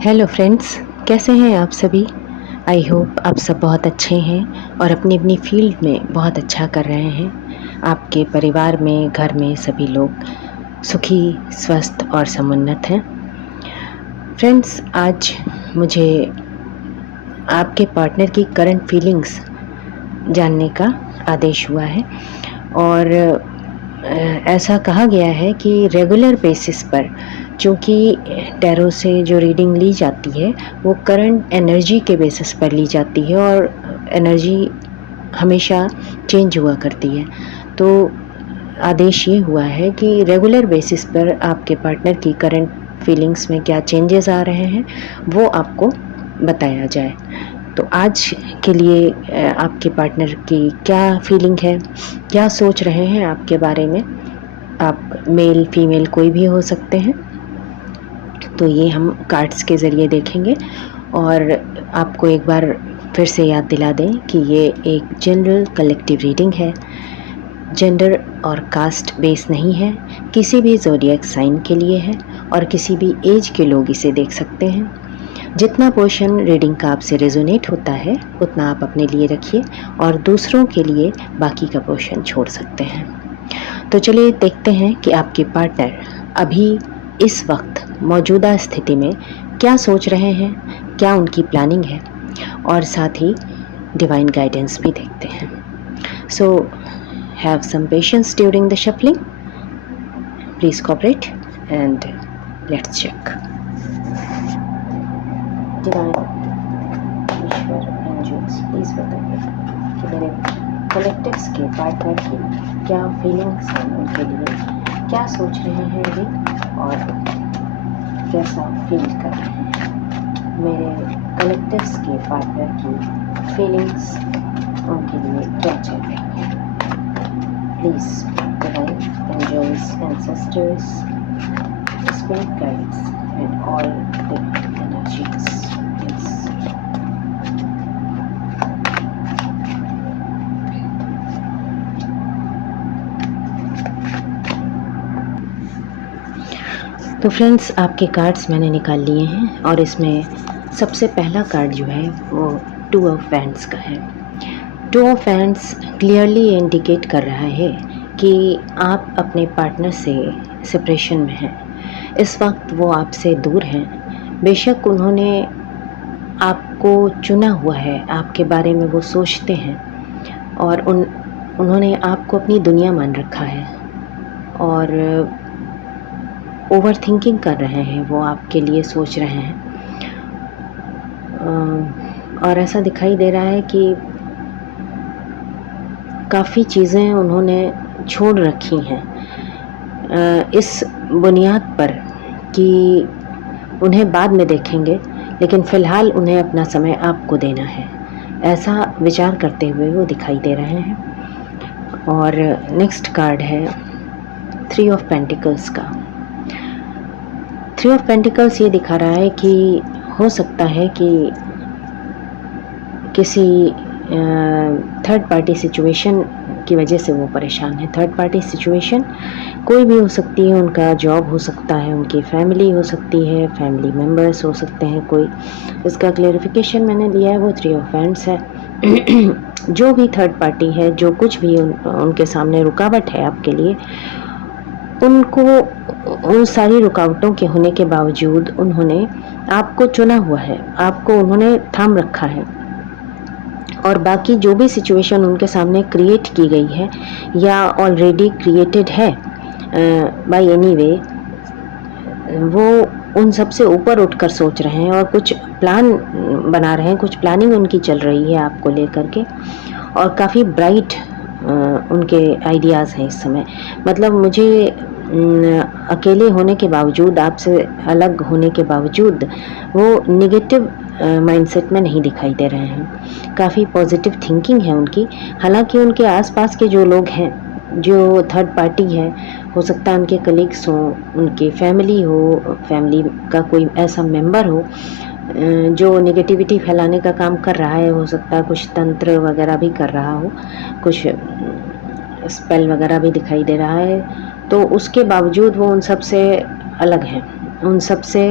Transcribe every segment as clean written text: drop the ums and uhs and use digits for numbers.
Hello friends, कैसे हैं आप सभी। आई होप आप सब बहुत अच्छे हैं और अपनी अपनी फील्ड में बहुत अच्छा कर रहे हैं। आपके परिवार में, घर में सभी लोग सुखी, स्वस्थ और समुन्नत हैं। फ्रेंड्स, आज मुझे आपके पार्टनर की करंट फीलिंग्स जानने का आदेश हुआ है और ऐसा कहा गया है कि रेगुलर बेसिस पर, चूँकि टैरो से जो रीडिंग ली जाती है वो करंट एनर्जी के बेसिस पर ली जाती है और एनर्जी हमेशा चेंज हुआ करती है। तो आदेश ये हुआ है कि रेगुलर बेसिस पर आपके पार्टनर की करंट फीलिंग्स में क्या चेंजेस आ रहे हैं वो आपको बताया जाए। तो आज के लिए आपके पार्टनर की क्या फीलिंग है, क्या सोच रहे हैं आपके बारे में। आप मेल फीमेल कोई भी हो सकते हैं। तो ये हम कार्ड्स के ज़रिए देखेंगे और आपको एक बार फिर से याद दिला दें कि ये एक जनरल कलेक्टिव रीडिंग है, जेंडर और कास्ट बेस नहीं है, किसी भी ज़ोडिएक साइन के लिए है और किसी भी एज के लोग इसे देख सकते हैं। जितना पोर्शन रीडिंग का आपसे रेजोनेट होता है उतना आप अपने लिए रखिए और दूसरों के लिए बाकी का पोर्शन छोड़ सकते हैं। तो चलिए देखते हैं कि आपके पार्टनर अभी इस वक्त मौजूदा स्थिति में क्या सोच रहे हैं, क्या उनकी प्लानिंग है और साथ ही डिवाइन गाइडेंस भी देखते हैं। So have some patience during the shuffling, please cooperate and let's check. Divine ईश्वर एंजल्स प्लीज़ बताइए कि मेरे कलेक्टिव्स के पार्टनर की क्या फीलिंग्स हैं, उनके लिए क्या सोच रहे हैं अभी और कैसा फील कर रहे हैं। मेरे कलेक्टिव्स के पार्टनर की फीलिंग्स उनके लिए क्या चल रही है। Please divine angels, ancestors, spirit guides and all divine energies. तो फ्रेंड्स, आपके कार्ड्स मैंने निकाल लिए हैं और इसमें सबसे पहला कार्ड जो है वो 2 ऑफ वैंड्स का है। 2 ऑफ वैंड्स क्लियरली इंडिकेट कर रहा है कि आप अपने पार्टनर से सेपरेशन में हैं। इस वक्त वो आपसे दूर हैं। बेशक उन्होंने आपको चुना हुआ है, आपके बारे में वो सोचते हैं और उन्होंने आपको अपनी दुनिया मान रखा है और ओवर थिंकिंग कर रहे हैं, वो आपके लिए सोच रहे हैं। और ऐसा दिखाई दे रहा है कि काफ़ी चीज़ें उन्होंने छोड़ रखी हैं इस बुनियाद पर कि उन्हें बाद में देखेंगे, लेकिन फ़िलहाल उन्हें अपना समय आपको देना है, ऐसा विचार करते हुए वो दिखाई दे रहे हैं। और नेक्स्ट कार्ड है 3 ऑफ पेंटिकल्स का। 3 ऑफ पेंटिकल्स ये दिखा रहा है कि हो सकता है कि किसी थर्ड पार्टी सिचुएशन की वजह से वो परेशान है। थर्ड पार्टी सिचुएशन कोई भी हो सकती है, उनका जॉब हो सकता है, उनकी फैमिली हो सकती है, फैमिली मेम्बर्स हो सकते हैं कोई। इसका क्लेरिफिकेशन मैंने दिया है वो 3 ऑफ वैंड्स है। जो भी थर्ड पार्टी है, जो कुछ भी उनके सामने रुकावट है आपके लिए, उनको उन सारी रुकावटों के होने के बावजूद उन्होंने आपको चुना हुआ है, आपको उन्होंने थाम रखा है और बाकी जो भी सिचुएशन उनके सामने क्रिएट की गई है या ऑलरेडी क्रिएटेड है बाय एनी वे, वो उन सब से ऊपर उठकर सोच रहे हैं और कुछ प्लान बना रहे हैं, कुछ प्लानिंग उनकी चल रही है आपको लेकर के और काफ़ी ब्राइट उनके आइडियाज़ हैं इस समय। मतलब मुझे अकेले होने के बावजूद, आपसे अलग होने के बावजूद वो नेगेटिव माइंडसेट में नहीं दिखाई दे रहे हैं। काफ़ी पॉजिटिव थिंकिंग है उनकी। हालांकि उनके आसपास के जो लोग हैं, जो थर्ड पार्टी है, हो सकता है उनके कलीग्स हों, उनकी फैमिली हो, फैमिली का कोई ऐसा मेंबर हो जो नेगेटिविटी फैलाने का काम कर रहा है। हो सकता है कुछ तंत्र वगैरह भी कर रहा हो, कुछ स्पेल वगैरह भी दिखाई दे रहा है, तो उसके बावजूद वो उन सब से अलग हैं उन सब से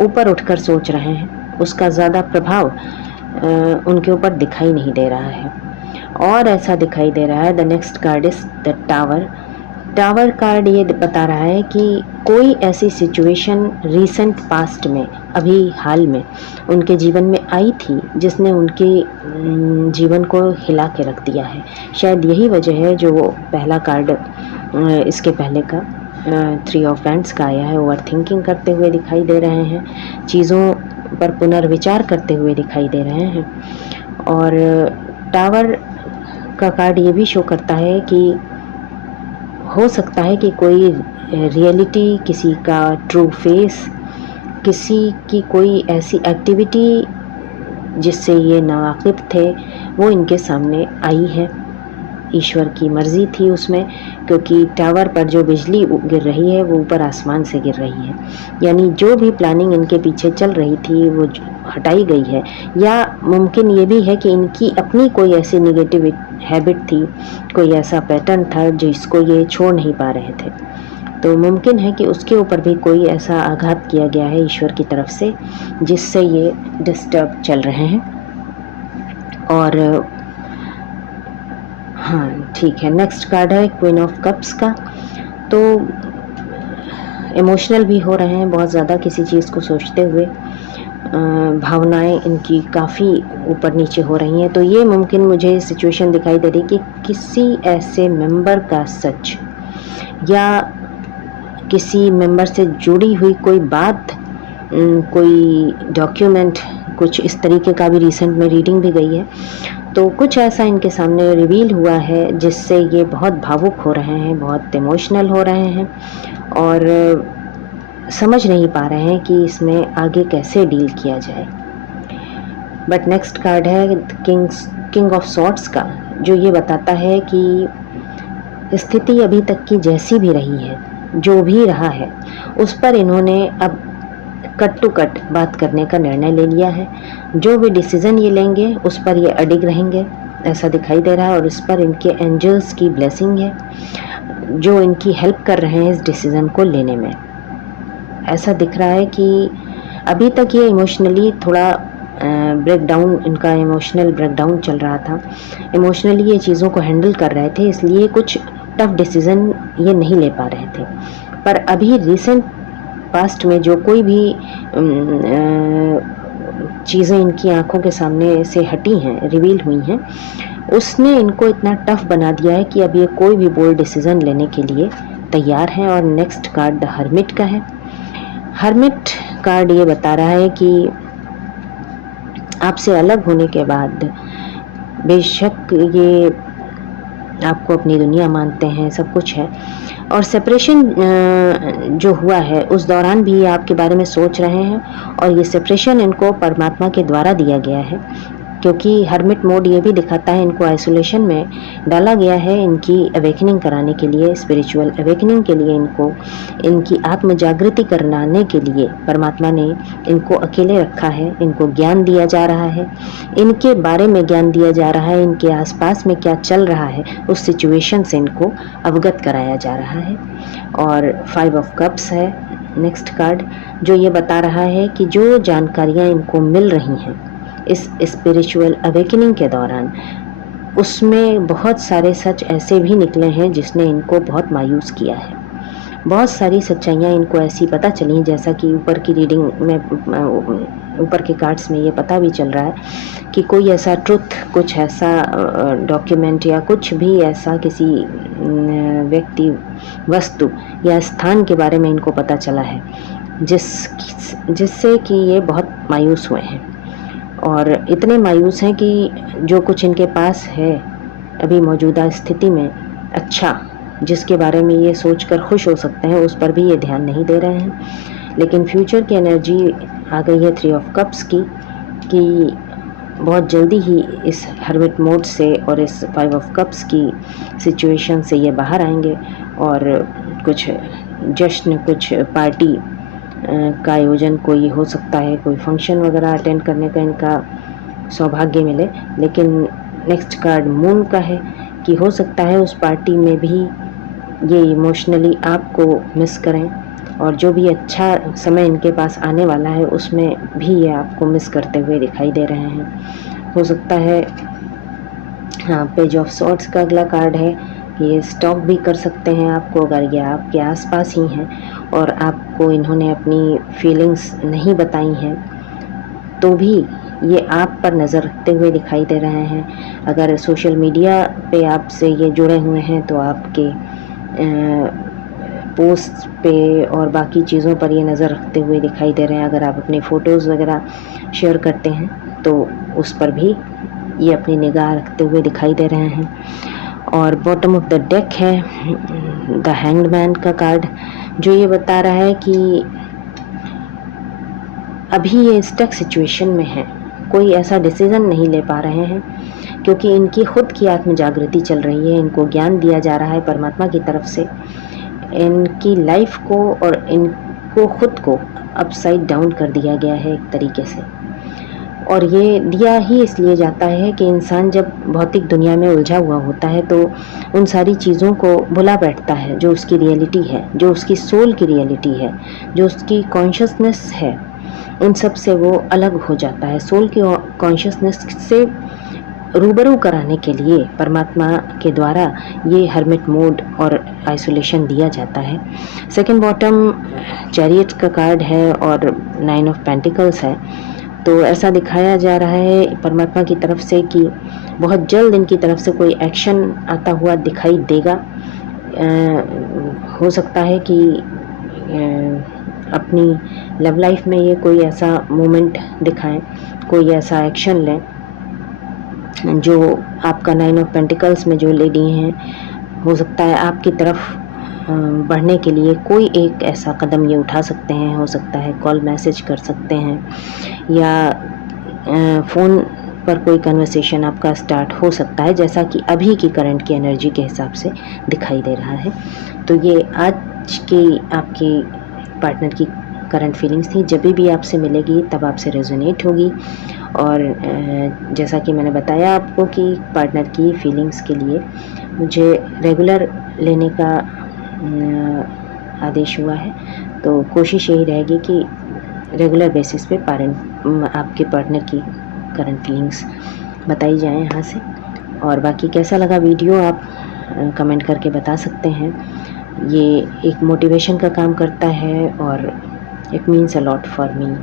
ऊपर उठकर सोच रहे हैं, उसका ज़्यादा प्रभाव उनके ऊपर दिखाई नहीं दे रहा है। और ऐसा दिखाई दे रहा है, the next card is the tower. Tower card ये बता रहा है कि कोई ऐसी सिचुएशन रीसेंट पास्ट में, अभी हाल में उनके जीवन में आई थी जिसने उनके जीवन को हिला के रख दिया है। शायद यही वजह है जो वो पहला कार्ड इसके पहले का 3 ऑफ वैंड्स का आया है। ओवर थिंकिंग करते हुए दिखाई दे रहे हैं, चीज़ों पर पुनर्विचार करते हुए दिखाई दे रहे हैं। और टावर का कार्ड ये भी शो करता है कि हो सकता है कि कोई रियलिटी, किसी का ट्रू फेस, किसी की कोई ऐसी एक्टिविटी जिससे ये नावाकिफ थे वो इनके सामने आई है। ईश्वर की मर्ज़ी थी उसमें, क्योंकि टावर पर जो बिजली गिर रही है वो ऊपर आसमान से गिर रही है। यानी जो भी प्लानिंग इनके पीछे चल रही थी वो हटाई गई है। या मुमकिन ये भी है कि इनकी अपनी कोई ऐसी निगेटिव हैबिट थी, कोई ऐसा पैटर्न था जिसको ये छोड़ नहीं पा रहे थे। तो मुमकिन है कि उसके ऊपर भी कोई ऐसा आघात किया गया है ईश्वर की तरफ से जिससे ये डिस्टर्ब चल रहे हैं। और हाँ ठीक है, नेक्स्ट कार्ड है क्वीन ऑफ कप्स का। तो इमोशनल भी हो रहे हैं बहुत ज़्यादा किसी चीज़ को सोचते हुए, भावनाएं इनकी काफ़ी ऊपर नीचे हो रही हैं। तो ये मुमकिन मुझे सिचुएशन दिखाई दे रही कि किसी ऐसे मेंबर का सच या किसी मेंबर से जुड़ी हुई कोई बात, कोई डॉक्यूमेंट, कुछ इस तरीके का भी रिसेंट में रीडिंग भी गई है। तो कुछ ऐसा इनके सामने रिवील हुआ है जिससे ये बहुत भावुक हो रहे हैं, बहुत इमोशनल हो रहे हैं और समझ नहीं पा रहे हैं कि इसमें आगे कैसे डील किया जाए। बट नेक्स्ट कार्ड है किंग ऑफ सॉर्ड्स का, जो ये बताता है कि स्थिति अभी तक की जैसी भी रही है, जो भी रहा है, उस पर इन्होंने अब कट टू कट बात करने का निर्णय ले लिया है। जो भी डिसीज़न ये लेंगे उस पर ये अडिग रहेंगे, ऐसा दिखाई दे रहा है। और इस पर इनके एंजल्स की ब्लेसिंग है जो इनकी हेल्प कर रहे हैं इस डिसीज़न को लेने में। ऐसा दिख रहा है कि अभी तक ये इमोशनली थोड़ा ब्रेकडाउन, इनका इमोशनल ब्रेकडाउन चल रहा था। इमोशनली ये चीज़ों को हैंडल कर रहे थे, इसलिए कुछ टफ डिसीज़न ये नहीं ले पा रहे थे। पर अभी रिसेंट पास्ट में जो कोई भी चीज़ें इनकी आंखों के सामने से हटी हैं, रिवील हुई हैं, उसने इनको इतना टफ बना दिया है कि अब ये कोई भी बोल्ड डिसीज़न लेने के लिए तैयार हैं। और नेक्स्ट कार्ड द हर्मिट का है। हर्मिट कार्ड ये बता रहा है कि आपसे अलग होने के बाद बेशक ये आपको अपनी दुनिया मानते हैं, सब कुछ है, और सेपरेशन जो हुआ है उस दौरान भी ये आपके बारे में सोच रहे हैं। और ये सेपरेशन इनको परमात्मा के द्वारा दिया गया है, क्योंकि हर्मिट मोड ये भी दिखाता है इनको आइसोलेशन में डाला गया है इनकी अवेकनिंग कराने के लिए, स्पिरिचुअल अवेकनिंग के लिए, इनको इनकी आत्म जागृति कराने के लिए परमात्मा ने इनको अकेले रखा है। इनको ज्ञान दिया जा रहा है, इनके बारे में ज्ञान दिया जा रहा है, इनके आसपास में क्या चल रहा है उस सिचुएशन से इनको अवगत कराया जा रहा है। और 5 ऑफ कप्स है नेक्स्ट कार्ड, जो ये बता रहा है कि जो जानकारियाँ इनको मिल रही हैं इस स्पिरिचुअल अवेकनिंग के दौरान, उसमें बहुत सारे सच ऐसे भी निकले हैं जिसने इनको बहुत मायूस किया है। बहुत सारी सच्चाइयाँ इनको ऐसी पता चली, जैसा कि ऊपर की रीडिंग में, ऊपर के कार्ड्स में ये पता भी चल रहा है कि कोई ऐसा ट्रुथ, कुछ ऐसा डॉक्यूमेंट या कुछ भी ऐसा किसी व्यक्ति, वस्तु या स्थान के बारे में इनको पता चला है जिससे कि ये बहुत मायूस हुए हैं। और इतने मायूस हैं कि जो कुछ इनके पास है अभी मौजूदा स्थिति में, अच्छा, जिसके बारे में ये सोचकर खुश हो सकते हैं, उस पर भी ये ध्यान नहीं दे रहे हैं। लेकिन फ्यूचर की एनर्जी आ गई है 3 ऑफ कप्स की, कि बहुत जल्दी ही इस हर्मिट मोड से और इस 5 ऑफ कप्स की सिचुएशन से ये बाहर आएंगे और कुछ जश्न, कुछ पार्टी का आयोजन कोई हो सकता है, कोई फंक्शन वगैरह अटेंड करने का इनका सौभाग्य मिले। लेकिन नेक्स्ट कार्ड मून का है कि हो सकता है उस पार्टी में भी ये इमोशनली आपको मिस करें, और जो भी अच्छा समय इनके पास आने वाला है उसमें भी ये आपको मिस करते हुए दिखाई दे रहे हैं। हो सकता है, हाँ, पेज ऑफ सॉर्ड्स का अगला कार्ड है कि ये स्टॉक भी कर सकते हैं आपको अगर ये आपके आसपास ही हैं और आपको इन्होंने अपनी फीलिंग्स नहीं बताई हैं तो भी ये आप पर नज़र रखते हुए दिखाई दे रहे हैं। अगर सोशल मीडिया पे आपसे ये जुड़े हुए हैं तो आपके पोस्ट पे और बाकी चीज़ों पर ये नज़र रखते हुए दिखाई दे रहे हैं। अगर आप अपनी फ़ोटोज़ वगैरह शेयर करते हैं तो उस पर भी ये अपनी निगाह रखते हुए दिखाई दे रहे हैं। और बॉटम ऑफ द डेक है द हैंग्ड मैन का कार्ड, जो ये बता रहा है कि अभी ये स्टक सिचुएशन में है, कोई ऐसा डिसीज़न नहीं ले पा रहे हैं क्योंकि इनकी खुद की आत्म जागृति चल रही है। इनको ज्ञान दिया जा रहा है परमात्मा की तरफ से, इनकी लाइफ को और इनको खुद को अपसाइड डाउन कर दिया गया है एक तरीके से। और ये दिया ही इसलिए जाता है कि इंसान जब भौतिक दुनिया में उलझा हुआ होता है तो उन सारी चीज़ों को भुला बैठता है जो उसकी रियलिटी है, जो उसकी सोल की रियलिटी है, जो उसकी कॉन्शियसनेस है, उन सब से वो अलग हो जाता है। सोल की कॉन्शियसनेस से रूबरू कराने के लिए परमात्मा के द्वारा ये हर्मिट मोड और आइसोलेशन दिया जाता है। सेकंड बॉटम चैरियट का कार्ड है और 9 ऑफ पेंटिकल्स है। तो ऐसा दिखाया जा रहा है परमात्मा की तरफ से कि बहुत जल्द इनकी तरफ से कोई एक्शन आता हुआ दिखाई देगा। हो सकता है कि अपनी लव लाइफ में ये कोई ऐसा मोमेंट दिखाएं, कोई ऐसा एक्शन लें जो आपका 9 ऑफ पेंटिकल्स में जो लेडी हैं, हो सकता है आपकी तरफ बढ़ने के लिए कोई एक ऐसा कदम ये उठा सकते हैं। हो सकता है कॉल मैसेज कर सकते हैं या फ़ोन पर कोई कन्वर्सेशन आपका स्टार्ट हो सकता है, जैसा कि अभी की करंट की एनर्जी के हिसाब से दिखाई दे रहा है। तो ये आज की आपकी पार्टनर की करंट फीलिंग्स थी। जब भी आपसे मिलेगी तब आपसे रेजोनेट होगी। और जैसा कि मैंने बताया आपको कि पार्टनर की फीलिंग्स के लिए मुझे रेगुलर लेने का आदेश हुआ है, तो कोशिश यही रहेगी कि रेगुलर बेसिस पे आपके पार्टनर की करंट फीलिंग्स बताई जाएं यहाँ से। और बाकी कैसा लगा वीडियो आप कमेंट करके बता सकते हैं। ये एक मोटिवेशन का काम करता है और it means a lot for me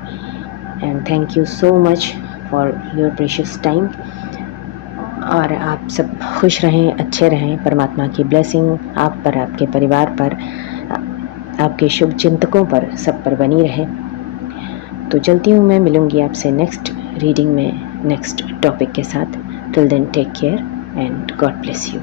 and thank you so much for your precious time. और आप सब खुश रहें, अच्छे रहें। परमात्मा की ब्लेसिंग आप पर, आपके परिवार पर, आपके शुभ चिंतकों पर, सब पर बनी रहे। तो चलती हूँ मैं, मिलूँगी आपसे नेक्स्ट रीडिंग में नेक्स्ट टॉपिक के साथ। Till then take care and God bless you.